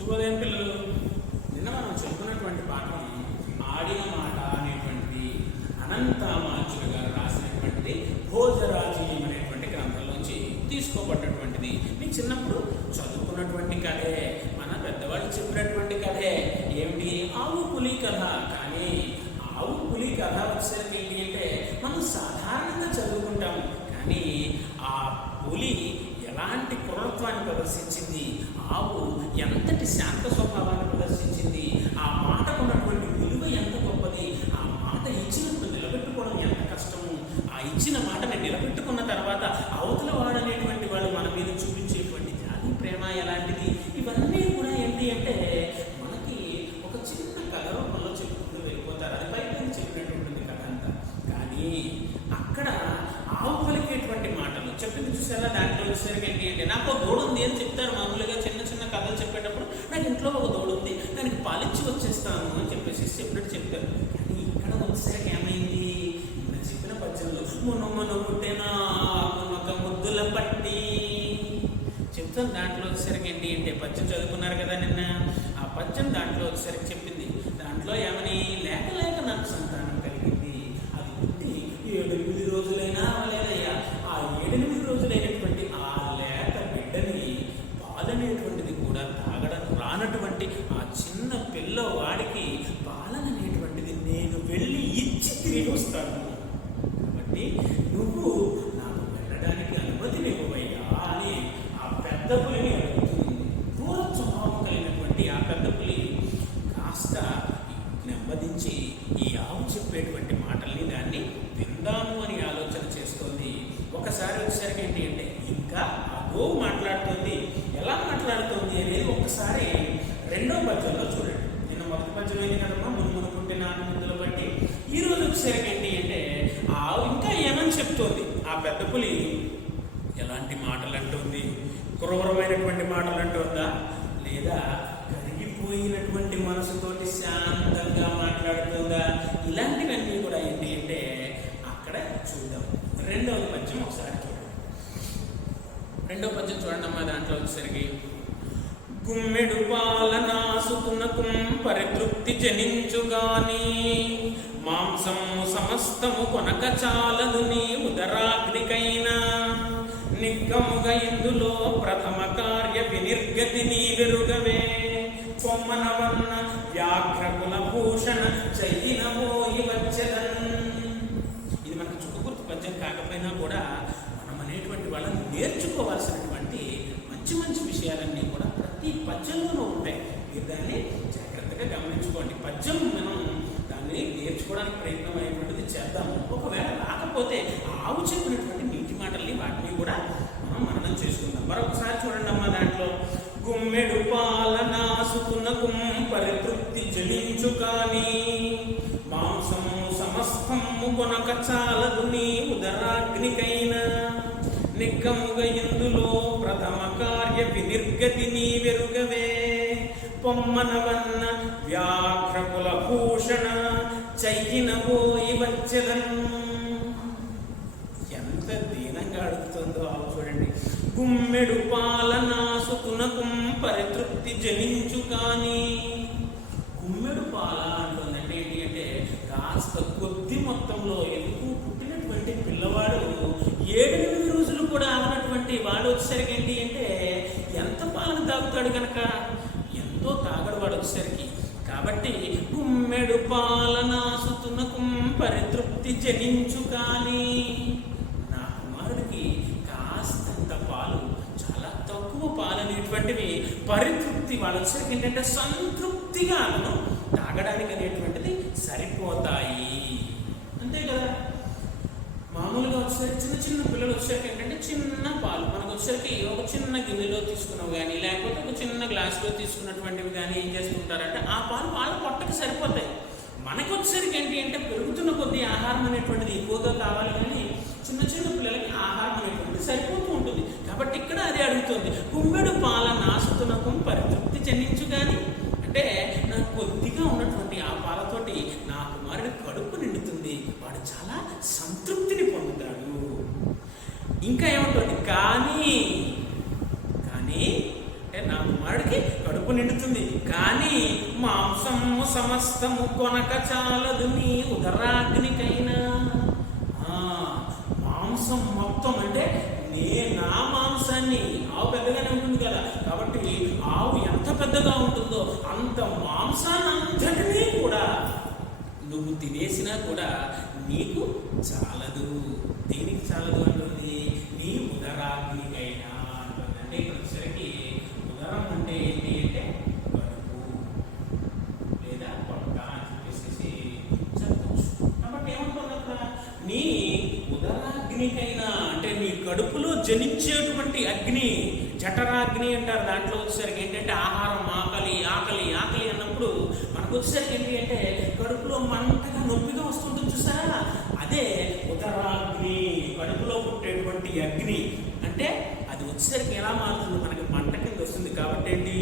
శుభోదయం పిల్లలు. నిన్న మనం చెప్పుకున్నటువంటి పాఠం ఆడిన మాట అనేటువంటి అనంతామాచుల గారు రాసినటువంటిది భోజరాజీయం అనేటువంటి గ్రంథంలోంచి తీసుకోబడ్డటువంటిది. మీకు చిన్నప్పుడు చదువుకున్నటువంటి కథే, మన పెద్దవాళ్ళు చెప్పినటువంటి కథే. ఏమిటి? ఆవు పులి కథ. కానీ ఆవు పులి కథ వచ్చేసరికి ఏంటి అంటే మనం సాధారణంగా చదువుకుంటాము, కానీ ఆ పులి ఎలాంటి క్రూరత్వాన్ని ప్రదర్శించింది, ఆవు ఎంతటి శాంత స్వభావాన్ని ప్రదర్శించింది, ఆ మాటకు ఉన్నటువంటి విలువ ఎంత గొప్పది, ఆ మాట ఇచ్చినప్పుడు నిలబెట్టుకోవడం ఎంత కష్టము, ఆ ఇచ్చిన మాటని నిలబెట్టుకున్న తర్వాత అవతల వాడనేటువంటి వాళ్ళు మన మీద చూపించేటువంటి జాతి ప్రేమ ఎలాంటిది, ఇవన్నీ కూడా ఏంటి అంటే మనకి ఒక చిన్న కథ రూపంలో చెప్పుకుంటూ వెళ్ళిపోతారు. అది పైకి చెప్పినటువంటి కథ అంతా. కానీ అక్కడ ఆవు పలికేటువంటి మాటలు చెప్పింది చూసారా, దాంట్లో వచ్చేసరికి ఏంటి అంటే నాకు ఒక దూడ ఉంది అని చెప్తారు. మామూలుగా చిన్న చిన్న కథలు చెప్పేటప్పుడు నాకు ఇంట్లో ఒక దూడ ఉంది, దానికి పాలిచ్చి వచ్చేస్తాను అని చెప్పేసి చెప్పినట్టు చెప్పారు. కానీ ఇక్కడ వచ్చేసరికి ఏమైంది, నేను చెప్పిన పద్యంలో మును పుట్టిన ఒక ముద్దుల పట్టి చెప్తాను. దాంట్లో వచ్చేసరికి ఏంటి అంటే పద్యం చదువుకున్నారు కదా నిన్న, ఆ పద్యం దాంట్లో వచ్చేసరికి చెప్పింది. దాంట్లో ఏమని, లేక లేక నాకు సంతానం కలిగింది, అది పుట్టి 7-8 రోజులైనా అవ్వలేదయ్యా. ఆ 7-8 రోజులైనటువంటి ఆ లేక బిడ్డని పాలనేటువంటిది కూడా తాగడం రానటువంటి ఆ చిన్న పిల్లవాడికి పాలన అనేటువంటిది నేను వెళ్ళి ఇచ్చి తిరిగి వస్తాను. కాబట్టి నువ్వు నాకు వెళ్ళడానికి అనుమతినివ్వవయ్యా అని ఆ పెద్ద పులిని అడుగుతుంది. క్రూర స్వభావం కలిగినటువంటి ఆ పెద్ద పులి కాస్త నెమ్మదించి ఈ ఆవు చెప్పేటువంటి మాటల్ని దాన్ని విందాము అని ఆలోచన చేస్తోంది. ఒకసారి వచ్చేసరికి ఏంటి అంటే ఇంకా ఆ గోవు మాట్లాడుతోంది. ఎలా మాట్లాడుతోంది అనేది ఒకసారి రెండో పద్యంలో చూడండి. నిన్న మొదటి పద్యం ఏంటి కదమ్మా, మునుమునుకుంటే నాకు ముందులు బట్టి. ఈ రోజు వచ్చేసరికి ఏంటి అంటే ఆ ఆవు ఇంకా ఏమని చెప్తోంది. ఆ పెద్ద పులి ఎలాంటి మాటలు అంటుంది, క్రూరమైనటువంటి మాటలు అంటుందా, లేదా కరిగిపోయినటువంటి మనసుతోటి శాంతంగా మాట్లాడుతుందా, ఇలాంటివన్నీ కూడా ఏంటి అంటే అక్కడ చూద్దాం. రెండవ పద్యం ఒకసారి చూడండి. రెండవ పద్యం చూడండి అమ్మా. దాంట్లో వచ్చేసరికి గుమ్మెడు పాలనాసుకునకు పరితృప్తి జనించుగాని మాంసము సమస్తము కొనక చాలదు నీ ఉదరాగ్నికైనా నిగ్గముగా ఇందులో ప్రథమ కార్య వినిర్గతి నీ వెరుగవే కొమ్మనవన్న వ్యాఘ్రకుల భూషణ చెయ్యినబోయి వచ్చెదన్. ఇది మనకు చుక్కగుర్తు పద్యం కాకపోయినా కూడా మనం అనేటువంటి వాళ్ళని నేర్చుకోవాల్సినటువంటి మంచి మంచి విషయాలన్నీ కూడా ప్రతి పద్యంలోనూ ఉంటాయి. మీరు దాన్ని జాగ్రత్తగా గమనించుకోండి. పద్యం మనం దాన్ని నేర్చుకోవడానికి ప్రయత్నం అనేటువంటిది చేద్దాము. ఒకవేళ రాకపోతే ఆవు చెప్పినటువంటి నీటి మాటల్ని వాటిని కూడా మనం మననం చేసుకుందాం. మరొకసారి చూడండి అమ్మా. దాంట్లో గుమ్మెడు పాలనాసుకునకు పరితృప్తి జలించు కానీ మాంసము సమస్తము కొనక చాలదు నీ ఉదరాగ్నికైనా నిగ్గముగా ఇందులో ప్రథమ కార్య వినిర్గతి నీ వెరుగవే పొమ్మనవన్న వ్యాఘ్రకుల భూషణ చెయ్యినబోయి వచ్చెదన్. ఎంత దీనంగా అడుగుతుందో ఆవు చూడండి. గుమ్మెడు పాలనాసుకునకు పరితృప్తి జనించు కానీ, గుమ్మెడు పాల అంటుందంటే ఏంటి అంటే కాస్త కొద్ది మొత్తంలో ఎందుకు పుట్టినటువంటి పిల్లవాడు 7-8 రోజులు కూడా అవనటువంటి వాడు వచ్చేసరికి ఏంటి అంటే ఎంత పాలను తాగుతాడు కనుక, ఎంతో తాగడు వాడు వచ్చేసరికి. కాబట్టి గుమ్మెడు పాలనాసుతునకు పరితృప్తి జనించు కానీ, నా కుమారుడికి కాస్తంత పాలు, చాలా తక్కువ పాలు అనేటువంటివి పరితృప్తి వాడు వచ్చేసరికి ఏంటంటే సంతృప్తిగా అను తాగడానికి అనేటువంటిది సరిపోతాయి. అంతే కదా. మామూలుగా వచ్చేసరికి చిన్న చిన్న పిల్లలు వచ్చేసరికి ఏంటంటే చిన్న పాలు మనకు వచ్చేసరికి ఒక చిన్న గిన్నెలో తీసుకున్నవి కానీ లేకపోతే ఒక చిన్న గ్లాసులో తీసుకున్నటువంటివి కానీ ఏం చేసుకుంటారంటే ఆ పాలు వాళ్ళ పొట్టకి సరిపోతాయి. మనకు వచ్చేసరికి ఏంటి అంటే పెరుగుతున్న కొద్ది ఆహారం అనేటువంటిది ఎక్కువగా కావాలి, కానీ చిన్న చిన్న పిల్లలకి ఆహారం అనేటువంటిది సరిపోతూ ఉంటుంది. కాబట్టి ఇక్కడ అదే అడుగుతుంది. గుమ్మెడు పాల నాసుతునకు పరితృప్తి చెందించు కానీ అంటే నాకు కొద్దిగా ఉన్నటువంటి ఆ పాలతోటి నా కుమారుడి కడుపు నిండుతుంది, వాడు చాలా సంతృప్తిని పొందుతాడు. ఇంకా ఏమంటుంది, కానీ కానీ అంటే నా కుమారుడికి కడుపు నిండుతుంది, కానీ మాంసము సమస్తము కొనక చాలదు నీ ఉదరాగ్నికైనా. మాంసం మొత్తం అంటే నా మాంసాన్ని, ఆవు పెద్దగానే ఉంటుంది కదా, కాబట్టి ఆవు ఎంత పెద్దగా ఉంటుందో అంత మాంసాన్నంతటినీ కూడా నువ్వు తినేసినా కూడా నీకు చాలదు. దేనికి చాలదు అంటుంది? నీ ఉదరాగ్నికైనా అంటుంది. అంటే ఇక్కడ వచ్చేసరికి ఉదరం అంటే ఏంటి అంటే కడుపు లేదా పొట్ట అని చెప్పేసి చెప్పచ్చు. కాబట్టి ఏమంటుంది అక్కడ? నీ ఉదరాగ్నికైనా అంటే నీ కడుపులో జనించేటువంటి అగ్ని, జఠరాగ్ని అంటారు. దాంట్లో వచ్చేసరికి ఏంటంటే ఆహారం, ఆకలి ఆకలి ఆకలి అన్నప్పుడు మనకు వచ్చేసరికి ఏంటి అంటే కడుపులో మంటగా నొప్పిగా వస్తుంటుంది చూసారా, అదే ఉదరాగ్ని, కడుపులో పుట్టేటువంటి అగ్ని. అంటే అది వచ్చేసరికి ఎలా మారుతుంది? మనకి మంట కింద వస్తుంది. కాబట్టి ఏంటి,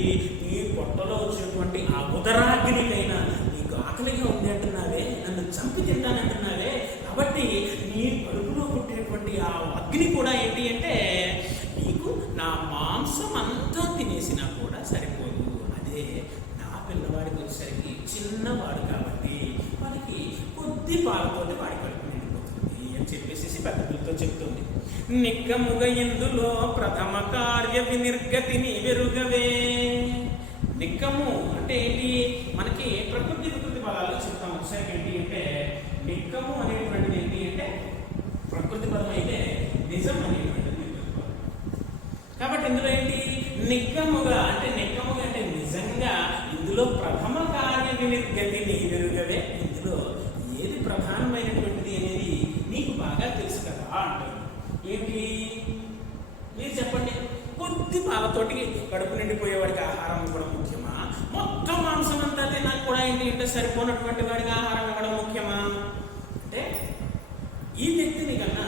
నీ పొట్టలో వచ్చేటువంటి ఆ ఉదరాగ్నికైనా నీకు ఆకలిగా ఉంది అంటున్నావే, నన్ను చంపి తింటానంటున్నావే, కాబట్టి నీ కడుపులో పుట్టేటువంటి ఆ అగ్ని కూడా ఏంటి అంటే నీకు నా మాంసం అంతా తినేసినా కూడా సరిపోదు. అదే నా పిల్లవాడికి వచ్చేసరికి చిన్నవాడు కాబట్టి వాడికి కొద్ది పాలతోటి వాడి కడుపు నిండిపోతుంది అని చెప్పేసి పెద్ద పిల్లతో చెప్తుంది. నిక్కముగ ఇందులో ప్రథమ కార్య వినిర్గతిని వెరుగవే. నిక్కము అంటే ఏంటి? మనకి ప్రకృతి వికృతి పదాలు చెప్తాం. ఒకసారి ఏంటి అంటే నిక్కము అనేటువంటిది ఏంటి అంటే ప్రకృతి పదం అయితే నిజం అనేటువంటిది నికృతి పదం. కాబట్టి ఇందులో ఏంటి? నిక్కముగా అంటే నిక్కముగా అంటే నిజంగా. ఇందులో ప్రథమ కార్య వినిర్గతిని వెరుగవే. ఇందులో ఏది ప్రధానమైనటువంటిది అనేది నీకు బాగా తెలుసు కదా అంటారు. ఏంటి మీరు చెప్పండి? కొద్ది పాలతోటి కడుపు నిండిపోయేవాడికి ఆహారం ఇవ్వడం ముఖ్యమా? మొత్తం మాంసం అంతా తిన్నాక కూడా ఏంటి అంటే సరిపోనటువంటి వాడికి ఆహారం ఇవ్వడం ముఖ్యమా? అంటే ఈ వ్యక్తిని కన్నా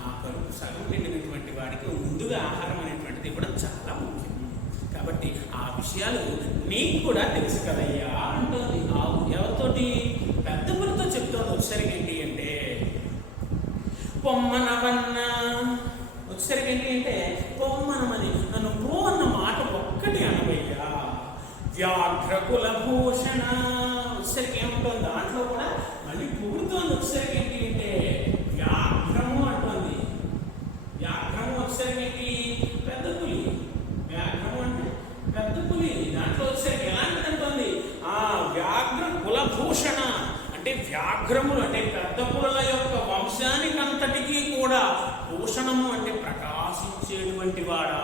ఆ కడుపు సగం నిండినటువంటి వాడికి ముందుగా ఆహారం అనేటువంటిది కూడా చాలా ముఖ్యం. కాబట్టి ఆ విషయాలు నీకు కూడా తెలుసు కదయ్యా అంటుంది ఆవు. ఎవరితోటి? పెద్ద పులితో చెప్తోంది. వచ్చేసరికి ఏంటి అంటే పొమ్మనవన్నా. వచ్చేసరికి ఏంటి అంటే పొమ్మనమని నన్ను పో అన్న మాట ఒక్కటి అనవయ్యా. వ్యాఘ్రకుల భూషణ. వచ్చేసరికి ఏముంటుంది? దాంట్లో కూడా మళ్ళీ పూర్తోంది. వచ్చేసరికి ఏంటి అంటే వ్యాఘ్రము అంటుంది. వ్యాఘ్రము వచ్చేసరికి ఏంటి? పెద్ద పులి. వ్యాఘ్రము అంటే పెద్ద పులి. దాంట్లో వచ్చేసరికి ఎలాంటిది అంటుంది? వ్యాఘ్ర కులభూషణ అంటే వ్యాఘ్రములు అంటే పెద్ద పులుల యొక్క వంశానికంతటికీ కూడా భూషణము అంటే ప్రకాశించేటువంటి వాడా.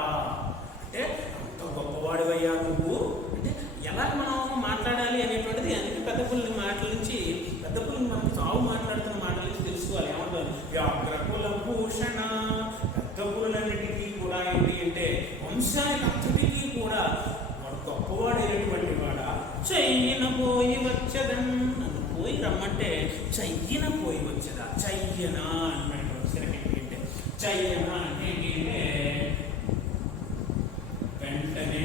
అంటే అంత గొప్పవాడివయ్యా నువ్వు. అంటే ఎలా మనం మాట్లాడాలి అనేటువంటిది అందుకే పెద్ద పుల్లి మాటల నుంచి, పెద్ద పుల్లిని మనం తావు మాట్లాడుతున్న మాటల నుంచి తెలుసుకోవాలి. ఏమంటుంది? వ్యాఘ్రకుల భూషణ. పెద్ద పులులన్నిటికీ కూడా ఏంటి అంటే వంశానికి అంతటికీ కూడా వాడు గొప్పవాడైనటువంటి వాడా. చెయ్యిన పోయి వచ్చదన్. నన్ను పోయి రమ్మంటే చెయ్యిన పోయి వచ్చదా. చెయ్యన అన్నాడు. ఒకసారి ఏంటి అంటే చెయ్యన అంటే ఏంటి అంటే వెంటనే.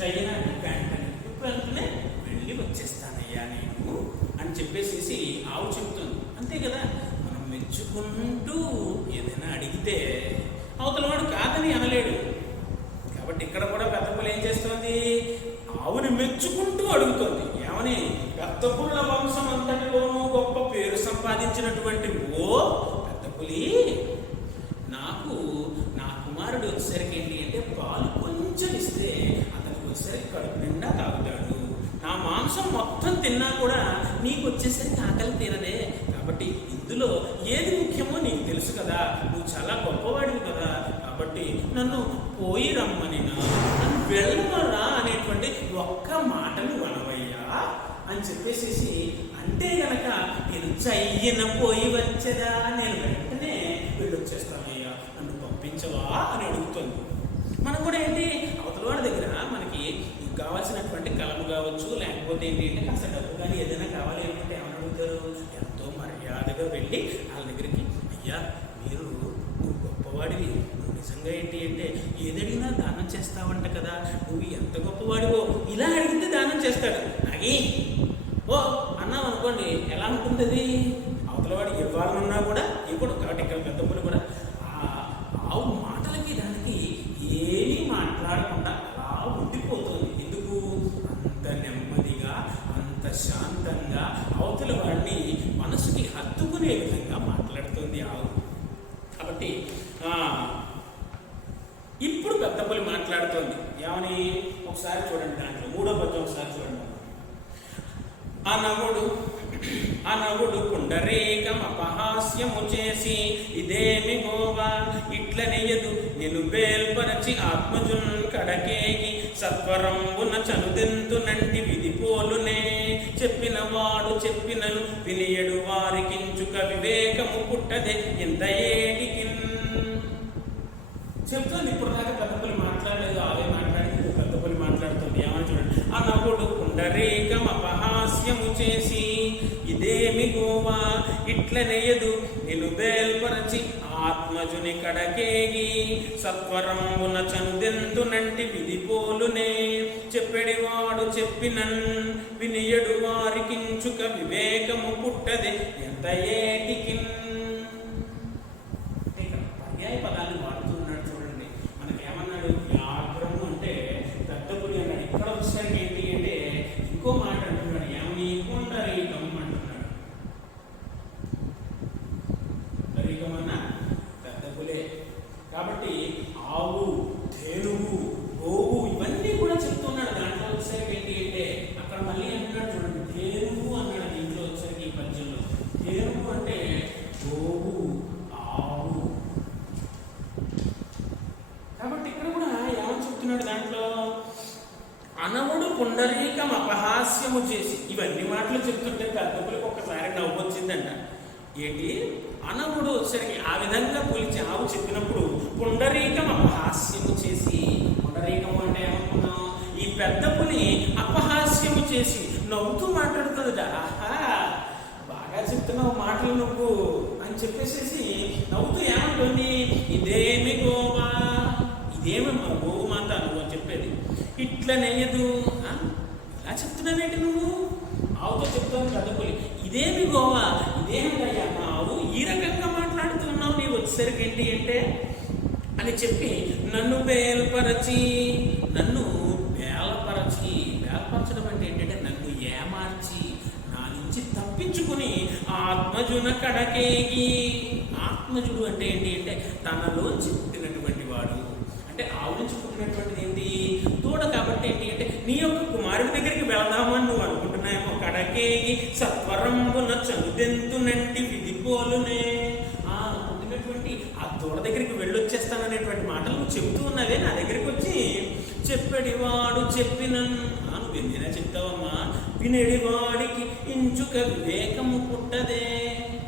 చెయ్యన అంటే వెంటనే, వెంటనే వెళ్ళి వచ్చేస్తానయ్యా నేను అని చెప్పేసి ఆవు చెప్తుంది. అంతే కదా, మనం మెచ్చుకుంటూ ఏదైనా అడిగితే అవతల వాడు కాదని అనలేడు. కాబట్టి ఇక్కడ కూడా పెద్ద పులి ఏం చేస్తుంది? ఆవుని మెచ్చుకుంటూ అడుగుతుంది. ఏమని? పెద్ద పుల్ల వంశం అంతటిలోనూ గొప్ప పేరు సంపాదించినటువంటి ఓ పెద్ద పులి, నాకు నా కుమారుడు వచ్చేసరికి ఏంటి అంటే పాలు కొంచెం ఇస్తే అతనికి వచ్చేసరికి కడుపు నిండా తాగుతాడు. నా మాంసం మొత్తం తిన్నా కూడా నీకు వచ్చేసరికి ఆకలి తీరదే. కాబట్టి ఇందులో ఏది ముఖ్యమో నీకు తెలుసు కదా, నువ్వు చాలా గొప్పవాడివి కదా, కాబట్టి నన్ను పోయి రమ్మని, నన్ను వెళ్ళమరా అనేటువంటి ఒక్క మాటను వనవయ్యా అని చెప్పేసి అంటే గనక నేను చెయ్యన పోయి వచ్చేదా, నేను వెంటనే వెళ్ళొచ్చేస్తానయ్యా, నన్ను పంపించవా అని అడుగుతుంది. మనం కూడా ఏంటి అవతల వాడి దగ్గర మనకి కావాల్సినటువంటి కలము కావచ్చు, లేకపోతే ఏంటి అంటే కాస్త డబ్బు కానీ ఏదైనా కావాలి అనుకుంటే ఏమని అడుగుతారు? ఎంతో మర్యాదగా వెళ్ళి వాళ్ళ దగ్గరికి, అయ్యా మీరు నువ్వు గొప్పవాడివి, నువ్వు నిజంగా ఏంటి అంటే ఏదడిగినా దానం చేస్తావంట కదా, నువ్వు ఎంత గొప్పవాడివో ఇలా అడిగితే దానం చేస్తాడు. అగి ఓ అన్నావు అనుకోండి, ఎలా ఉంటుంది అది? అవతల వాడు ఇవ్వాలన్నా కూడా ఇవ్వడు. కాబట్టి ఇక్కడ పెద్దప్పుడు కూడా ఆవు మాటలకి దానికి ఏమీ మాట్లాడకుండా అలా పడింది. ఏమని ఒకసారి చూడండి, దాంట్లో 3వ పద్యం ఒకసారి చూడండి. అనవుడు పుండరీకమపహాస్యము చేసి ఇదేమి గోవా ఇట్లనేయదు నిన్ను బేల్పరచి ఆత్మజున్ కడకేగి సత్వరంబున చనుదెంతునంటి విధిపోలునే చెప్పిన వాడు చెప్పినను వినియడు వారికించుక వివేకము పుట్టదే ఇంత ఏటికి చెప్తాను. ఇప్పుడు దాకా పెద్దపల్లి మాట్లాడలేదు, అవే మాట్లాడింది, పెద్దపల్లి మాట్లాడుతుంది. ఏమని చూడండి. అనవుడు పుండరీకం అపహాస్యము చేసి ఇదేమి గోవా ఇట్లనేయదు నిన్ను బేల్పరచి ఆత్మజుని కడకేగి సత్వరంబున చందెందునంటి విధిపోలునే చెప్పెడివాడు చెప్పినన్ వినియడు వారికించుక వివేకము పుట్టదే ఎంత ఏటికి. పర్యాయ పదాన్ని వాడుతున్నాడు చూడండి. మనకేమన్నాడు, వ్యాఘ్రము అంటే పెద్ద పులి అన్నాడు. ఇక్కడ వచ్చేసరికి ఏంటి అంటే ఇంకో మాట అంటున్నాడు. ఏమని పుండరీకం అంటున్నాడు. పుండరీకం అన్న పెద్ద పులే కాబట్టి ఆవు, తేనుగు, గోవు ఇవన్నీ కూడా చెప్తున్నాడు. దాంట్లో వచ్చేసరికి ఏంటి అంటే అక్కడ మళ్ళీ అంటున్నాడు చూడండి, తేనుగు అన్నాడు. దీంట్లో వచ్చేసరికి ఈ పద్యంలో తేనుగు అంటే గోవు, ఆవు. కాబట్టి ఇక్కడ కూడా ఏమని చెప్తున్నాడు దాంట్లో, అనవుడు పుండరీకం అపహాస్యము చేసి ఇవన్నీ మాటలు చెప్తుంటే పెద్దపులికి ఒక్కసారి నవ్వు వచ్చిందంట. ఏంటి అనవుడు సరికి ఆ విధంగా పులిచి ఆవు చెప్పినప్పుడు పుండరీకం అపహాస్యము చేసి, పుండరీకము అంటే ఏమనుకున్నాం, ఈ పెద్ద పులి అపహాస్యము చేసి నవ్వుతూ మాట్లాడుతుందట. ఆహా బాగా చెప్తున్నావు మాటలు నువ్వు అని చెప్పేసి నవ్వుతూ ఏమంటుంది, ఇదేమి గోవా, ఇదేమమ్మా గోవు మాత నువ్వు అని చెప్పేది. ఇట్లా నెయ్యదు, ఇలా చెప్తున్నావేంటి నువ్వు, ఆవుతో చెప్తావు పెద్ద పులి. ఇదేమి గోవా, ఇదేమిటయ్యా మా ఆవు, ఈ రకంగా మాట్లాడుతున్నావు నీవు వచ్చేసరికి ఏంటి అంటే అని చెప్పి నన్ను బేల్పరచి, నన్ను బేలపరచడం అంటే ఏంటంటే నన్ను ఏమార్చి నా నుంచి తప్పించుకుని ఆత్మజున కడకేగి. ఆత్మజుడు అంటే ఏంటి అంటే తనలోంచి పుట్టినటువంటి వాడు, అంటే ఆవు నుంచి పుట్టినటువంటిది ఏంటి, దూడ. కాబట్టి ఏంటి అంటే నీ యొక్క కుమారుడి దగ్గరికి వెళదామని నువ్వు అనుకుంటున్నాయేమో. కడకేగి సత్వరంబున చనుదెంతునంటి విధిపోలునే, పుట్టినటువంటి ఆ దూడ దగ్గరికి వెళ్ళొచ్చేస్తాననేటువంటి మాటలు నువ్వు చెబుతూ ఉన్నావే, నా దగ్గరికి వచ్చి చెప్పేడివాడు చెప్పినను నువ్వు ఎన్నైనా చెప్తావమ్మా. వినేడివాడికి ఇంచుక వివేకము పుట్టదే,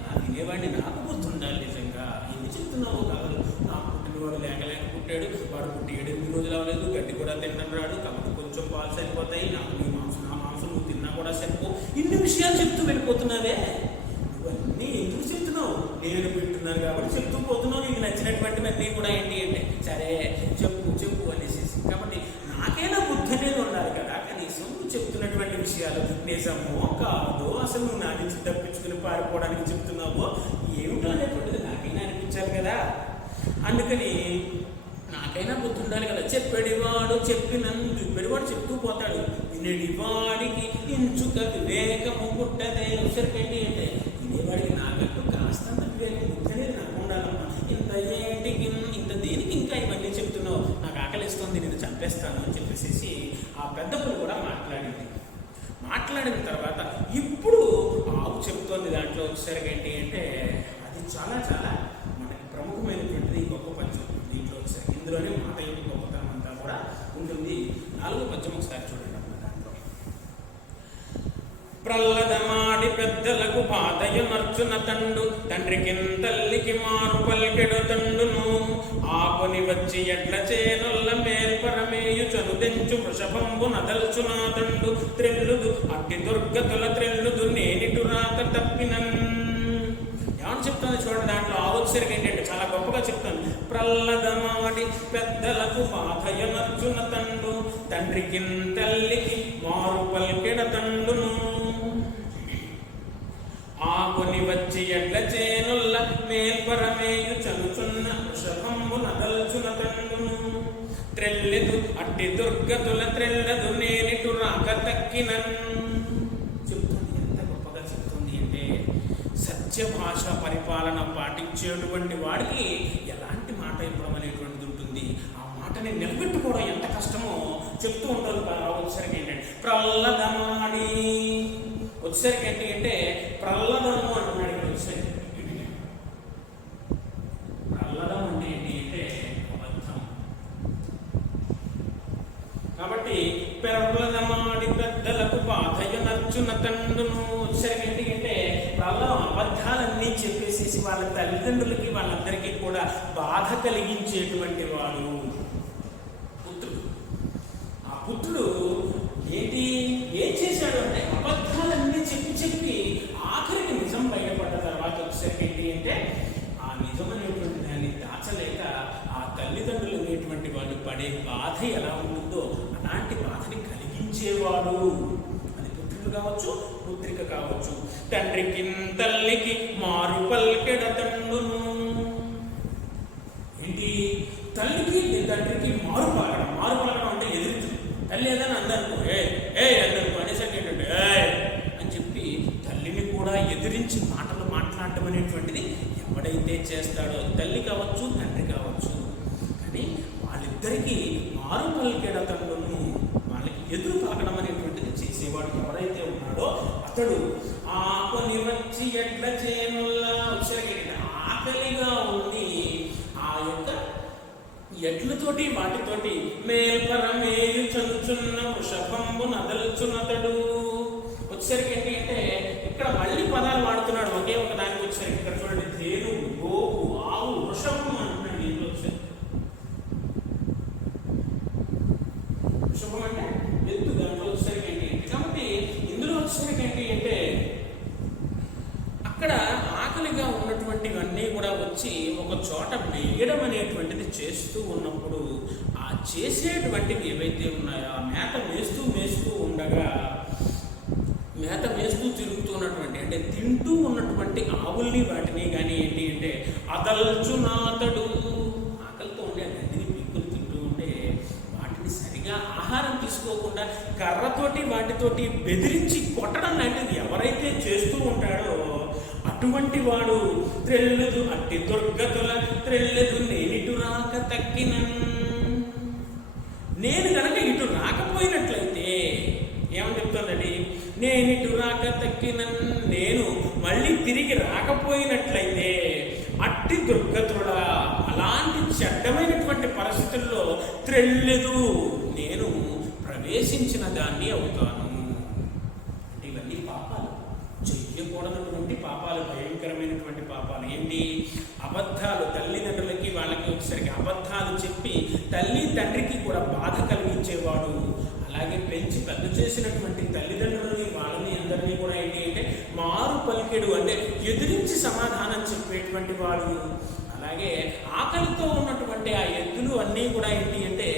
ఆ వినేవాడిని నాకు గుర్తుండాలి. నిజంగా ఎన్ని చెప్తున్నావు కాదు, నాకు పుట్టినవాడు లేక పుట్టాడు, వాడు పుట్టి 7 రోజులు అవ్వలేదు, గడ్డి కూడా తినడం రాడు, కాబట్టి కొంచెం పాలు సరిపోతాయి, నాకు నీ మాంసం నా మాంసం నువ్వు తిన్నా కూడా సరిపో, ఇన్ని విషయాలు చెప్తూ వెళ్ళిపోతున్నావే. నువ్వన్నీ ఎందుకు చెప్తున్నావు, నేను వింటున్నాను కాబట్టి చెప్తూ పోతున్నావు. నీకు నచ్చినటువంటివన్నీ కూడా ఏంటి అంటే సరే చెప్పు అనేసి. కాబట్టి నాకైనా బుద్ధి అనేది ఉండాలి కదా, కనీసం నువ్వు చెప్తున్నటువంటి విషయాలు నిజమో కాదో, అసలు నువ్వు నా నుంచి తప్పించుకుని పారిపోవడానికి చెప్తున్నావో ఏమిటో అనేటువంటిది నాకైనా అనిపించాలి కదా. అందుకని నాకైనా బుద్ధి ఉండాలి కదా. చెప్పేడివాడు చెప్పేడివాడు చెప్తూ పోతాడు, వినేడివాడికి ఇంచుక వివేకము పుట్టదే. ఉసరిపెట్టి అంటే వినేవాడికి నాకంటూ కాస్తంత వివేకం బుద్ధి అనేది నాకు ఉండాలమ్మా. ఇంత ఏంటికి, ఇంత దేనికి ఇంకా ఇవన్నీ చెప్తున్నావు, నాకు ఆకలిస్తుంది, నేను చంపేస్తాను అని చెప్పేసి ఆ పెద్ద పులి కూడా మాట్లాడిన తర్వాత ఇప్పుడు ఆవు చెప్తోంది. దాంట్లో వచ్చేసరికి ఏంటి అంటే అది చాలా చాలా మనకి ప్రముఖమైనటువంటిది గొప్ప పద్యం. దీంట్లో వచ్చేసరికి ఇందులోనే మాట యొక్క గొప్పతనం అంతా కూడా ఉంటుంది. 4వ పద్యం ఒకసారి చూడండి అమ్మ. దాంట్లో ప్రల్లదమాడి పెద్దలకు బాధయ నర్చున తండు తండ్రికి తల్లికి మారు పల్కెడు తండును ఆకుని వచ్చి ఎడ్ల చేనొల్ల మేల్పరమేయు చనుదెంచు వృషభంబు నదల్చునా తండు త్రెల్లుదు అట్టి దుర్గతుల త్రెల్లుదు నేనిటు రాక తప్పినన్. ఏమని చెప్తుంది చూడండి. దాంట్లో ఆవచ్చరికి ఏంటంటే చాలా గొప్పగా చెప్తాను. ప్రల్లదమాడి పెద్దలకు బాధయ నర్చున తండు తండ్రికి తల్లికి మారు పల్కెడ తండును ఆకుని వచ్చి ఎడ్ల చేనుల్ల మేల్పరమేయు చనుచున్న వృషభంబు నదల్చున తండును త్రెల్లెదు అట్టి దుర్గతుల త్రెల్లదు నేనిటు రాక తక్కినన్. చెప్తుంది ఎంత గొప్పగా చెప్తుంది అంటే సత్య భాష పరిపాలన పాటించేటువంటి వాడికి ఎలాంటి మాట ఇవ్వడం అనేటువంటిది ఉంటుంది. ఆ మాటని నిలబెట్టుకోవడం ఎంత కష్టమో చెప్తూ ఉంటుంది. వచ్చేసరికి ఏంటంటే ప్రహ్లాదమాడి, వచ్చేసరికి ఏంటి అంటే ప్రహ్లాదము అంటున్నాడు. ఇక్కడ వచ్చేసరికి ప్రహ్లాదం అంటే ఏంటి అంటే అబద్ధం. కాబట్టి ప్రహ్లాదమాడి పెద్దలకు బాధయ్య నర్చున తండ్రును, వచ్చేసరికి ఏంటి అంటే ప్రహ్లాదం అబద్ధాలన్నీ చెప్పేసేసి వాళ్ళ తల్లిదండ్రులకి వాళ్ళందరికీ కూడా బాధ కలిగించేటువంటి వాడు పుత్రుడు. ఆ పుత్రుడు ఏంటి ఏం చేశాడు అంటే అబద్ధాలన్నీ చెప్పి ఆఖరికి నిజం బయటపడ్డ తర్వాత వచ్చేసరికి ఏంటి అంటే ఆ నిజం అనేటువంటి దాన్ని దాచలేక ఆ తల్లిదండ్రులు అనేటువంటి వాళ్ళు పడే బాధ ఎలా ఉంటుందో అలాంటి బాధని కలిగించేవాడు. అది పుత్రుడు కావచ్చు, పుత్రిక కావచ్చు. తండ్రికి తల్లికి మారు పల్కెడ తండ్రును, ఏంటి తల్లికి తండ్రికి మారు పలకడం అంటే ఎదురు. తల్లి ఏదైనా అందరుకో ఏ అందరుకో అనేసరికి ఏంటంటే అని చెప్పి తల్లిని కూడా ఎదిరించి మాటలు మాట్లాడటం అనేటువంటిది ఎవడైతే చేస్తాడో, తల్లి కావచ్చు తండ్రి కావచ్చు, కానీ వాళ్ళిద్దరికీ మారు పలికేడ తండ్రులను వాళ్ళకి ఎదురు పలకడం అనేటువంటిది చేసేవాడు ఎవరైతే ఉన్నాడో అతడు ఆకొని వచ్చి ఎడ్ల చేనుల్లా, ఆకలిగా ఉంది ఆ యొక్క ఎడ్లతోటి వాటితోటి మేల్పరమేలు చదుచున్న వృషభంబు నదల్చునతడు. వచ్చేసరికి ఏంటి అంటే ఇక్కడ మళ్ళీ పదాలు వాడుతున్నాడు ఒకే ఒక దానికి. వచ్చేసరికి ఇక్కడ చూడండి, తేను, గోవు, ఆవు, వృషభం అంటున్నాడు. ఇంట్లో వచ్చారు వృషభం అంటే ఎద్దు. దాంట్లో వచ్చేసరికి ఏంటి కాబట్టి ఇందులో వచ్చేసరికి ఏంటి అంటే అక్కడ ఆకలిగా ఉన్నటువంటివన్నీ కూడా వచ్చి ఒక చోట మేయడం అనేటువంటిది చేస్తూ ఉన్నప్పుడు ఆ చేసేటువంటివి ఏవైతే ఉన్నాయో ఆ మేత మేస్తూ ఉండగా మేత మేస్తూ తిరుగుతున్నటువంటి అంటే తింటూ ఉన్నటువంటి ఆవుల్ని వాటిని కానీ ఏంటి అంటే అదల్చునాతడు, ఆకలితో ఉండే గడ్డిని పీక్కులు తింటూ ఉంటే వాటిని సరిగా ఆహారం తీసుకోకుండా కర్రతోటి వాటితోటి బెదిరించి కొట్టడం లాంటిది ఎవరైతే చేస్తూ ఉంటాడో అటువంటి వాడు త్రెల్లదు అట్టి దుర్గతుల త్రెల్లదు నేనిటు రాక తక్కిన, నేను కనుక ఇటు రాకపోయినట్లయితే ఏమని చెప్తుందండి, నేనిటు రాక తక్కిన, నేను మళ్ళీ తిరిగి రాకపోయినట్లయితే అట్టి దుర్గతుల, అలాంటి చెడ్డమైనటువంటి పరిస్థితుల్లో త్రెల్లదు నేను ప్రవేశించిన దాన్ని అవుతాను. అంటే ఇవన్నీ పాపాలు, చెయ్యకూడనటువంటి పాపాలు, భయంకరమైనటువంటి పాపాలు. ఏంటి? అబద్ధాలు. తల్లిదండ్రులకి వాళ్ళకి వచ్చేసరికి అబద్ధాలు చెప్పి తల్లి తండ్రికి కూడా బాధ కలిగించేవాడు. అలాగే పెంచి పెద్ద చేసినటువంటి తల్లిదండ్రులని వాళ్ళని అందరినీ కూడా ఏంటి అంటే మారు పలికెడు అంటే ఎదిరించి సమాధానం చెప్పేటువంటి వాడు. అలాగే ఆకలితో ఉన్నటువంటి ఆ ఎద్దులు అన్నీ కూడా ఏంటి అంటే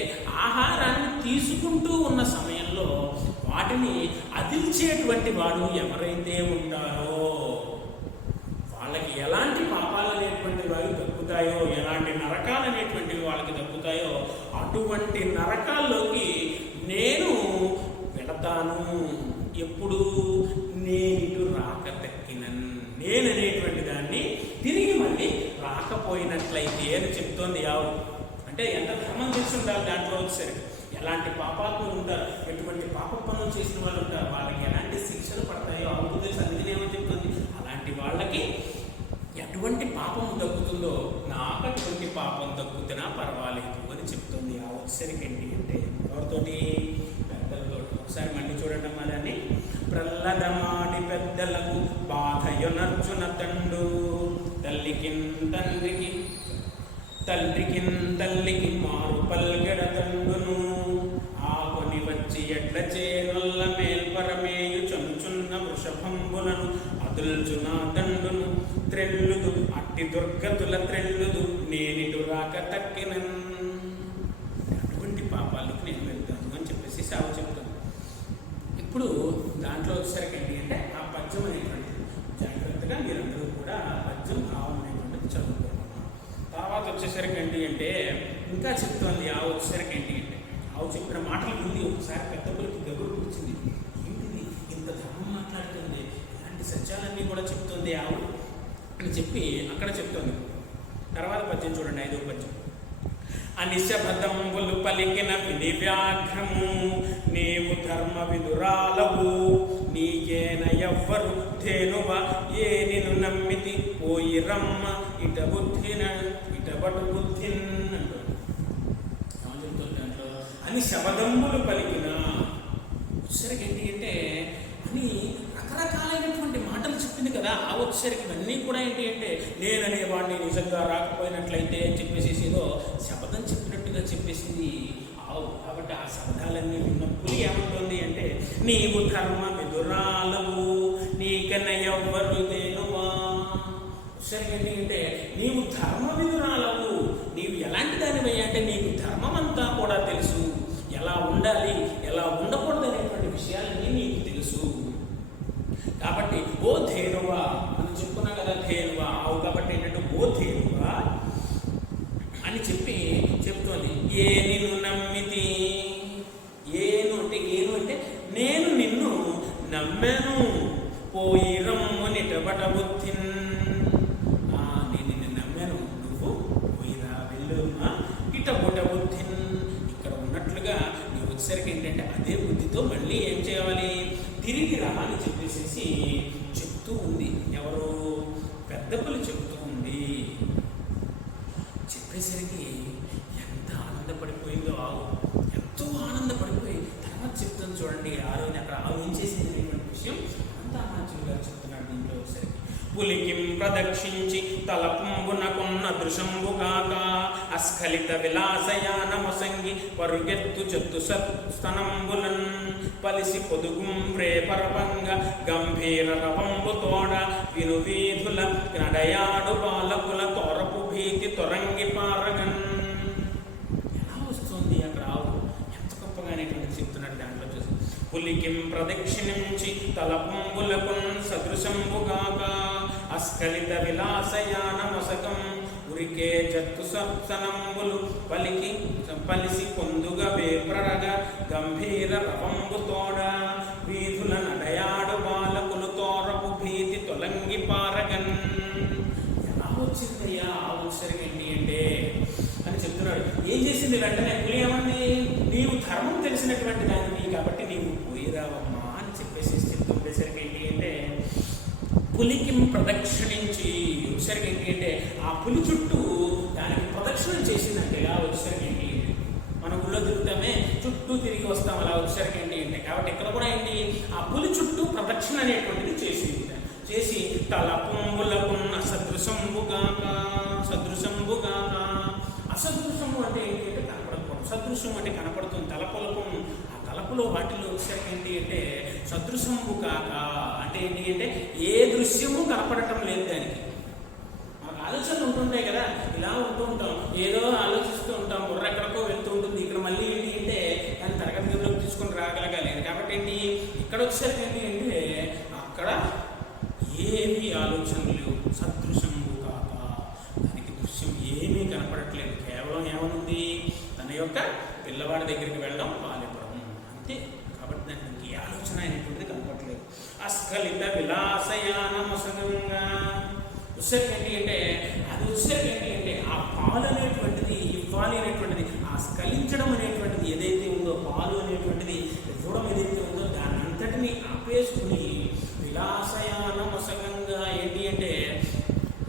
ఆహారాన్ని తీసుకుంటూ ఉన్న సమయంలో వాటిని అదిల్చేటువంటి వాడు ఎవరైతే ఉంటారో వాళ్ళకి ఎలాంటి పాపాలు అనేటువంటి వారు దక్కుతాయో, ఎలాంటి నరకాలు అనేటువంటివి వాళ్ళకి దక్కుతాయో అటువంటి నరకాల్లోకి నేను వెళతాను. ఎప్పుడు? నేనిటు రాక తక్కినన్, నేననేటువంటి దాన్ని తిరిగి మళ్ళీ రాకపోయినట్లయితే అని చెప్తోంది యావు. అంటే ఎంత ధర్మం చేసి ఉండాలి దాంట్లో వచ్చేసరికి. ఎలాంటి పాపాత్ములు ఉంటారు, ఎటువంటి పాప పనులు చేసిన వాళ్ళు ఉంటారు, వాళ్ళకి ఎలాంటి శిక్షలు పడతాయో అవుతుంది సన్నిధిని ఏమో చెప్తుంది. అలాంటి వాళ్ళకి ఎటువంటి పాపం దక్కుతుందో నాకు అటువంటి పాపం దక్కుతున్నా పర్వాలేదు అని చెప్తుంది. ఆ వచ్చేసరికి ఏంటి అంటే ఎవరితోటి? పెద్దలతో. ఒకసారి మళ్ళీ చూడటం దాన్ని. ప్రహ్లాదమాడి పెద్దలకు బాధయునర్జున తండు, తల్లికిన్ తల్లికి మారు పల్గెడ తండును, ఆకొని వచ్చి ఎడ్ల చేనుల్ల మేల్పరమేయు చనుచున్న వృషభంబులను అదుల్చునా తండును, త్రెల్లుదు అట్టి దుర్గతుల త్రెల్లుదు నేనిటు రాక తక్కినన్. అటువంటి పాపాలకు నేను వెళ్తాను అని చెప్పేసి సాగు చెప్తాను. ఇప్పుడు దాంట్లో వచ్చేసరికి ఏంటి అంటే ఆ పద్యం అనేటువంటిది జాగ్రత్తగా మీరందరూ కూడా ఆ పద్యం కావాలనేటువంటిది చదువుకోవాలి. తర్వాత వచ్చేసరికి ఏంటి అంటే ఇంకా చెప్తోంది. ఆవు వచ్చేసరికి ఏంటి అంటే ఆవు చెప్పిన మాటలు ఉంది. ఒకసారి పెద్ద పిల్లకి దగ్గర కూర్చుంది. ఏంటిది ఇంత ధర్మం మాట్లాడుతుంది, ఇలాంటి సత్యాలన్నీ కూడా చెప్తుంది ఆవు అని చెప్పి అక్కడ చెప్తోంది. తర్వాత పద్యం చూడండి, 5వ పద్యం. అనిశబదంబులు పలికిన విని వ్యాఘ్రము నీవు ధర్మ విదురాలవు నీకేన ఎవ్వరు ధేనువ ఏ నిన్ను నమ్మితి పోయి రమ్మ ఇటబటు బుద్ధిన్ అంటూ అని శబదంబులు పలికిన వచ్చేసరికి ఏంటి అంటే అని రకరకాలైనటువంటి మాటలు చెప్పింది కదా. ఆ వచ్చేసరికి ఇవన్నీ కూడా ఏంటి అంటే నేననేవాడిని నిజంగా రాకపోయినట్లయితే అని చెప్పేసి ఏదో శబదం చెప్పినట్టుగా చెప్పేసింది ఆవు. కాబట్టి ఆ శబ్దాలన్నీ విన్న పులి ఏమంటుంది అంటే నీవు ధర్మ విదురాలవు నీకన్నా ఎవ్వరు దేనువా. వచ్చేసరికి ఏంటి అంటే నీవు ధర్మ విదురాలవు, నీవు ఎలాంటి దానివయ్యా అంటే నీకు ధర్మం అంతా కూడా తెలుసు, ఎలా ఉండాలి ఎలా ఉండకూడదు అనేటువంటి విషయాలన్నీ నీకు తెలుసు. కాబట్టి ఓ ధేనువా మనం చెప్పుకున్నాం కదా, ధేనువా ఆవు కాబట్టి ఏంటంటే ఓ ధేనువా అని చెప్తోంది. ఏ నిన్ను నమ్మితి, ఏను అంటే నేను నిన్ను నమ్మాను, పోయి రమ్ము నిటబట బుద్ధిన్, నేను నిన్ను నమ్మాను, నువ్వు పోయిరా వెళ్ళుమా ఇటబుట బుద్ధిన్. ఇక్కడ ఉన్నట్లుగా నీవు వచ్చేసరికి ఏంటంటే అదే బుద్ధితో మళ్ళీ ఏం చేయాలి, తిరిగి రా అని చెప్పేసి చెప్తూ ఉంది. ఎవరు పెద్ద పులి చెప్తూ ఉంది. చెప్పేసరికి ఎంత ఆనందపడిపోయిందో ఆవు, ఎంతో ఆనందపడిపోయి తర్వాత చెప్తుంది చూడండి. ఆ రోజు అక్కడ ఆవు ఏం చేసింది అనేటువంటి విషయం అంతా మంచులు గారు చెప్తున్నాడు దీంట్లో వచ్చేసరికి. పులికిం ప్రదక్షించి తలపుంబునకున్న దృశంబుగాక అస్ఖలిత విలాసయానమొసంగి పరుగెత్తు చెత్తు స్తనంబులన్ పలిసి పొదుగుం రేపరవంగ గంభీర రవంబు తోడ విను వీధుల నడయాడు బాలకుల తోరపు భీతి తొరంగి పారగన్. ఎలా వస్తుంది అక్కడ ఆవు, ఎంత గొప్పగానేటువంటి చెప్తున్నాడు దాంట్లో చూసి. పులికిం ప్రదక్షిణించి తలపుంబులకున్ సదృశంబుగాక అస్ఖలిత విలాసయానమొసగం ఉరికే జత్తు సప్సనంబులు పలిసి పొందుగ వేప్రరగ గంభీర రవంబు తోడ వీధుల నడయాడు బాలకులు తోరపు భీతి తొలంగి పారగన్. ఎలా వచ్చిందయ్యా ఆ వచ్చరికండి అంటే అని చెప్తున్నాడు. ఏం చేసింది వెంటనే పులి ఏమంది, నీవు ధర్మం తెలిసినటువంటి దానివి కాబట్టి నీవు పోయిరావమ్మా అని చెప్పేసి చెప్తుండేసరికి ఏంటి అంటే పులికి ప్రదక్షిణించి వచ్చేసరికి ఏంటి అంటే ఆ పులి చుట్టూ దానికి ప్రదక్షిణం చేసిందంటే ఇలా వచ్చేసరికి ఏంటి మన ఊళ్ళో తిరుగుతామే చుట్టూ తిరిగి వస్తాం అలా వచ్చేసరికి ఏంటి అంటే కాబట్టి ఇక్కడ కూడా ఏంటి ఆ పులి చుట్టూ ప్రదక్షిణ అనేటువంటిది చేసింది. చేసి తలపుంబులకున్న సదృశంబుగాక అసదృశము అంటే ఏంటి అంటే కనపడకపోవడం, సదృశ్యం అంటే కనపడుతుంది. తలపులకు ఆ తలపులో వాటిలో వచ్చేసరికి ఏంటి అంటే సదృశంబు కాక అంటే ఏంటి అంటే ఏ దృశ్యము కనపడటం లేదు దానికి. మాకు ఆలోచనలు ఉంటుంటాయి కదా, ఇలా ఉంటూ ఉంటాం, ఏదో ఆలోచిస్తూ ఉంటాం, బుర్ర ఎక్కడికో వెళ్తూ ఉంటుంది. ఇక్కడ మళ్ళీ ఏంటి అంటే దాన్ని తరగతి గదిలోకి తీసుకొని రాగలగాలి. కాబట్టి ఏంటి ఇక్కడ వచ్చేసరికి ఏంటి అంటే అక్కడ ఏమీ ఆలోచనలు లేవు, సదృశంబు కాక దానికి దృశ్యం ఏమీ కనపడట్లేదు. కేవలం ఏమనుంది, తన యొక్క పిల్లవాడి దగ్గరికి వెళ్ళడం పాలివ్వడం అంతే. కాబట్టి దానికి ఏ ఆలోచన అనేటువంటిది కనపడట్లేదు. అస్ఖలిత విలాసయానమసంగా వచ్చేసరికి ఏంటి అంటే అది వచ్చేసరికి ఏంటి అంటే ఆ పాలు అనేటువంటిది ఇవ్వాలి అనేటువంటిది, ఆ స్ఖలించడం అనేటువంటిది ఏదైతే ఉందో, పాలు అనేటువంటిది ఇవ్వడం ఏదైతే ఉందో దాని అంతటిని ఆపేసుకుని విలాసయానమసంగా ఏంటి అంటే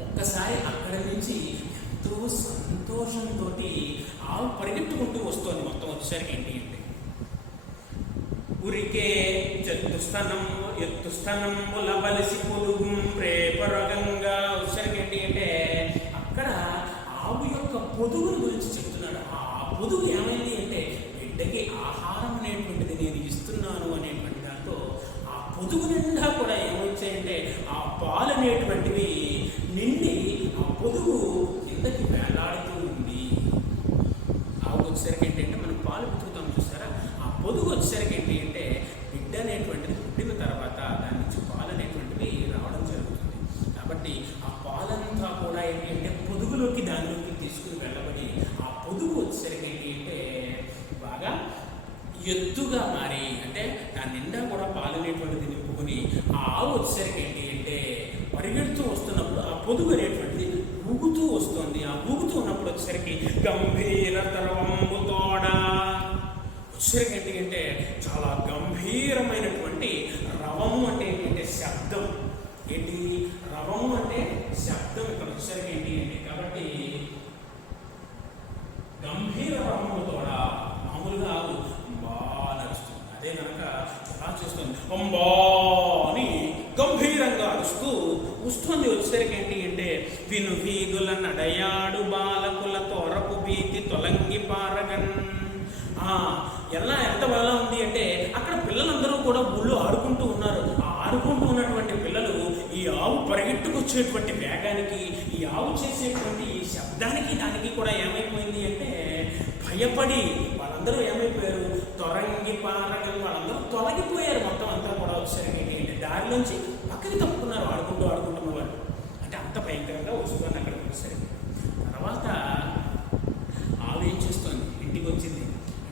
ఒక్కసారి అక్కడి నుంచి ఎంతో సంతోషంతో ఆవు పరిగెత్తుకుంటూ వస్తుంది. మొత్తం వచ్చేసరికి ఏంటి అంటే ఉరికే ఎత్తుస్తనముల బలిసి పొదుగు రేపరగంగా వచ్చేసరికి ఏంటి అంటే అక్కడ ఆవు యొక్క పొదుగుని గురించి చెప్తున్నాడు. ఆ పొదుగు ఏమైంది అంటే బిడ్డకి ఆహారం అనేటువంటిది నేను ఇస్తున్నాను అనేటువంటి దాంతో ఆ పొదుగు నిండా కూడా ఏమొచ్చాయంటే ఆ పాలు అనేటువంటివి నిండి ఆ పొదుగు కిందకి వేలాడుతూ ఉంది. ఆవు వచ్చేసరికి ఏంటంటే మనం పాలు పుట్టుకుతాం చూసారా, ఆ పొదుగు వచ్చేసరికి ఏంటి అంటే బిడ్డ అనేటువంటిది పుట్టిన తర్వాత దాని నుంచి పాలు అనేటువంటివి రావడం జరుగుతుంది. కాబట్టి ఆ పాలంతా కూడా ఏంటి అంటే పొదుగులోకి దానిలోకి తీసుకుని వెళ్ళబడి ఆ పొదుగు వచ్చేసరికి ఏంటి అంటే బాగా ఎత్తుగా మారి అంటే దాని నిండా కూడా పాలు అనేటువంటిది నింపుకొని ఆ ఆవు వచ్చేసరికి ఏంటి అంటే పరిగెడుతూ వస్తున్నప్పుడు ఆ పొదుగు అనేటువంటిది ఊగుతూ వస్తుంది. ఆ ఊగుతూ ఉన్నప్పుడు వచ్చేసరికి గంభీర తరవంబు తోడ, వచ్చేసరికి ఏంటంటే చాలా గంభీరమైనటువంటి రవము అంటే ఏంటంటే శబ్దం. ఏంటి రవము అంటే శబ్దం. ఇక్కడ వచ్చేసరికి ఏంటి అంటే కాబట్టి గంభీర రవము తోడ, మామూలుగా బాగా నడుస్తుంది. అదే కనుక ఎలా చేస్తుంది, అంబా అని గంభీరంగా అరుస్తూ వస్తుంది. వచ్చేసరికి ఏంటి అంటే విను వీధుల నడయాడు బాలకుల తోరపు భీతి తొలంగి పారగన్. ఎంత బలం ఉంది అంటే అక్కడ పిల్లలందరూ కూడా ఊళ్ళో ఆడుకుంటూ ఉన్నారు. ఆ ఆడుకుంటూ ఉన్నటువంటి పిల్లలు ఈ ఆవు పరిగెట్టుకొచ్చేటువంటి వేగానికి, ఈ ఆవు చేసేటువంటి ఈ శబ్దానికి దానికి కూడా ఏమైపోయింది అంటే భయపడి వాళ్ళందరూ ఏమైపోయారు, తొరంగి పారగలు, వాళ్ళందరూ తొలగిపోయారు. మొత్తం అంతా కూడా వచ్చేసరికి ఏంటి దారిలోంచి పక్కకి తప్పుకున్నారు ఆడుకుంటున్న వాళ్ళు. అంటే అంత భయంకరంగా వస్తుంది అక్కడికి వచ్చేసరికి. తర్వాత ఆవు ఏం చేస్తుంది, ఇంటికి వచ్చింది.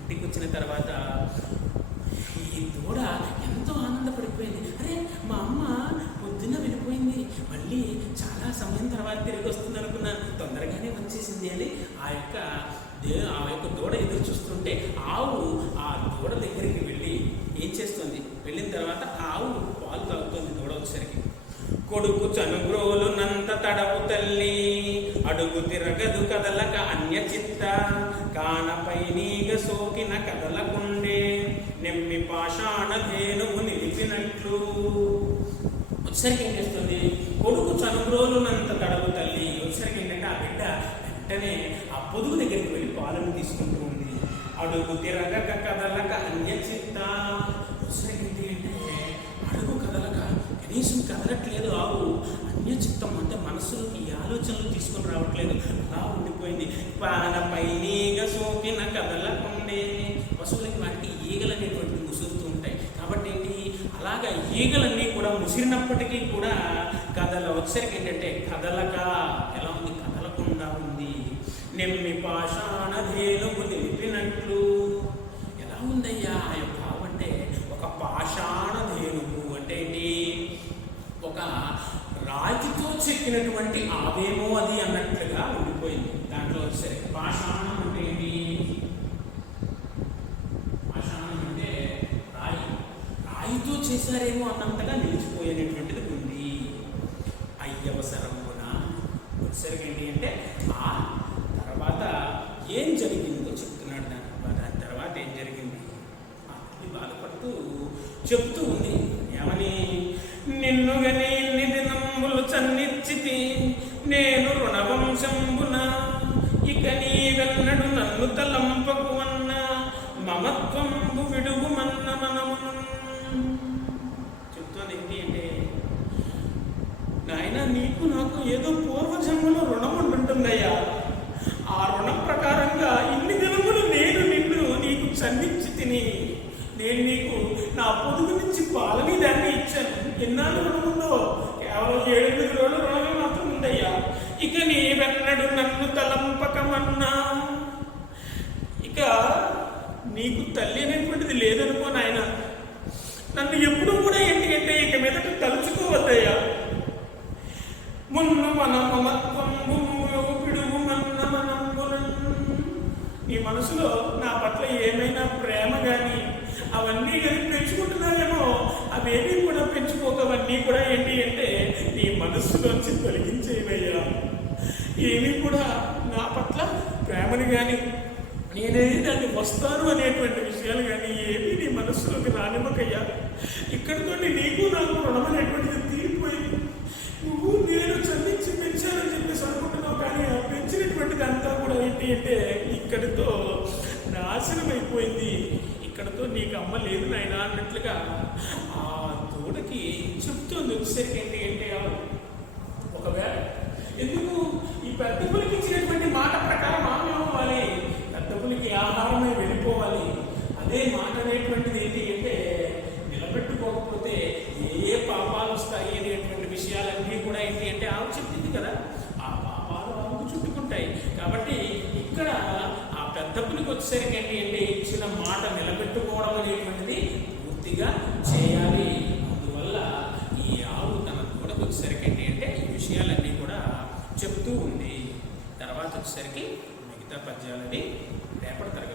ఇంటికి వచ్చిన తర్వాత ఈ దూడ ఎంతో ఆనందపడిపోయింది. అరే మా అమ్మ పొద్దున్న వెళ్ళిపోయింది, మళ్ళీ చాలా సమయం తర్వాత తిరిగి వస్తుంది అనుకున్నాను, తొందరగానే వచ్చేసింది అని ఆ యొక్క దూడ ఎదురు చూస్తుంటే ఆవు ఆ దూడ దగ్గరికి వెళ్ళి ఏం చేస్తుంది, వెళ్ళిన తర్వాత ఆవు పాలు తాగుతుంది. దూడ వచ్చేసరికి కొడుకు చనుగ్రోలు నంత తడవు తల్లి, అడుగు తిరగదు కదలక అన్య చిత్త, కానపై నీగ సోకిన కదలకుండే, నెమ్మి పాషాణ ధేనువు నిలిపినట్లు. వచ్చేసరికి ఏం చేస్తుంది, కొడుకు చనుగ్రోలు నంత తడవు తల్లి. వచ్చేసరికి ఏంటంటే ఆ బిడ్డ వెంటనే ఆ పొదుగు దగ్గరికి వెళ్ళి పాలను తీసుకుంటూ ఉంది. అడుగు తిరగక కదలక అన్య చిత్త. వచ్చేసరికి ఏంటి అంటే అడుగు కదలక, కనీసం కదలట్లేదు ఆవు. అన్య చిత్తం అంటే మనసులోకి ఈ ఆలోచనలు తీసుకొని రావట్లేదు, అలా ఉండిపోయింది. పానపై ఈగ సోకిన కదలకుండే. పశువులకి వాటికి ఈగలు అనేటువంటివి ముసురుతూ ఉంటాయి కాబట్టి ఏంటి అలాగా ఈగలన్నీ కూడా ముసిరినప్పటికీ కూడా వచ్చేసరికి ఏంటంటే కదలక ఎలా ఉంది, కదలకుండా ఉంది. నెమ్మి పాషాణ ధేనువు నిలిపినట్లు. ఎలా ఉందయ్యా ఆ యొక్క ఆవు అంటే ఒక పాషాణ ధేనువు అంటే ఏంటి, ఒక రాతితో చెక్కినటువంటి ఆవేమో అది అన్నట్లుగా ఉండిపోయింది. దాంట్లో వచ్చేసరికి పాషాణం అంటే ఏంటి, పాషాణం అంటే రాయితో చేశారేమో అన్నంతగా నిలిచిపోయేటువంటిది ఉంది. అయ్యవసరమున వచ్చేసరికి ఏంటి అంటే ఆ తర్వాత ఏం జరిగిందో చెప్తున్నాడు. దాని తర్వాత ఏం జరిగింది అది బాధపడుతూ చెప్తూ ఉంది. ఏమని, నిన్నుగని ఇన్ని దినములు చన్నిచ్చితి నేను రుణవంశంబున, ఇక నీవెన్నడు నన్ను తలంపకు అన్న మమత్వంబు విడుగు మన్న మనమును. చెప్తుంది ఏంటి అంటే, నాయన నీకు నాకు ఏదో పూర్వజన్మలో రుణం ఉంటుందయ్యా. ఆ రుణం ప్రకారంగా ఇన్ని దినములు నేను నీకు చన్నిచ్చి తిని నేను నీకు నా పొదుగు నుంచి పాలని దాన్ని ఇచ్చాను. ఎన్నాళ్ళు రుణం ఉందో, కేవలం 7-8 రోజులు రుణమే మాత్రం ఉందయ్యా. ఇక నీవెన్నడు నన్ను తలంపకమన్నా, ఇక నీకు తల్లి అనేటువంటిది లేదనుకో నాయన. నన్ను ఎప్పుడూ కూడా ఏంటంటే ఇక మీదట తలుచుకోవద్దయ్యా. మున్ను మన మమత్వం పిడుగు మన్న మనంబులను. నీ మనసులో నా పట్ల ఏమైనా ప్రేమ కానీ అవన్నీ కానీ పెంచుకుంటున్నారేమో, అవేమీ కూడా పెంచుకోకవన్నీ కూడా ఏంటి అంటే నీ మనస్సులోంచి తొలగించేవయ్యా. ఏమీ కూడా నా పట్ల ప్రేమని కానీ నేనే దాన్ని వస్తాను అనేటువంటి విషయాలు కానీ ఏమీ నీ మనస్సులోకి రానివ్వకయ్యా. ఇక్కడితో నీకు నాకు రుణం అనేటువంటిది తీరిపోయింది. నువ్వు నేను చదివించి పెంచాలని చెప్పేసి అనుకుంటున్నావు, కానీ ఆ పెంచినటువంటిది అంతా కూడా ఏంటి అంటే ఇక్కడితో నాశనం అయిపోయింది. ఇక్కడతో నీకు అమ్మ లేదు నాయన అన్నట్లుగా ఆ దూడకి చెప్తుంది. వచ్చేసరికి ఏంటి అంటే ఒకవేళ ఎందుకు ఈ పెద్ద పులికి ఇచ్చినటువంటి మాట ప్రకారం ఆమె అవ్వాలి, పెద్ద పులికి ఆహారమే వెళ్ళిపోవాలి. అదే మాట అనేటువంటిది ఏంటి అంటే నిలబెట్టుకోకపోతే ఏ పాపాలు వస్తాయి అనేటువంటి విషయాలన్నీ కూడా ఏంటి అంటే ఆమె చెప్పింది కదా, ఆ పాపాలు ఆమెకు చుట్టుకుంటాయి. కాబట్టి ఇక్కడ ఆ పెద్ద పులికి వచ్చేసరికి ఏంటి అంటే ఇచ్చిన మాట నిలబెట్టుకోవడం అనేటువంటిది పూర్తిగా చేయాలి. అందువల్ల ఈ ఆవు తన దూడకు వచ్చేసరికి ఏంటి అంటే ఈ విషయాలన్నీ కూడా చెప్తూ ఉంది. తర్వాత వచ్చేసరికి మిగతా పద్యాలని రేపటి తరగతి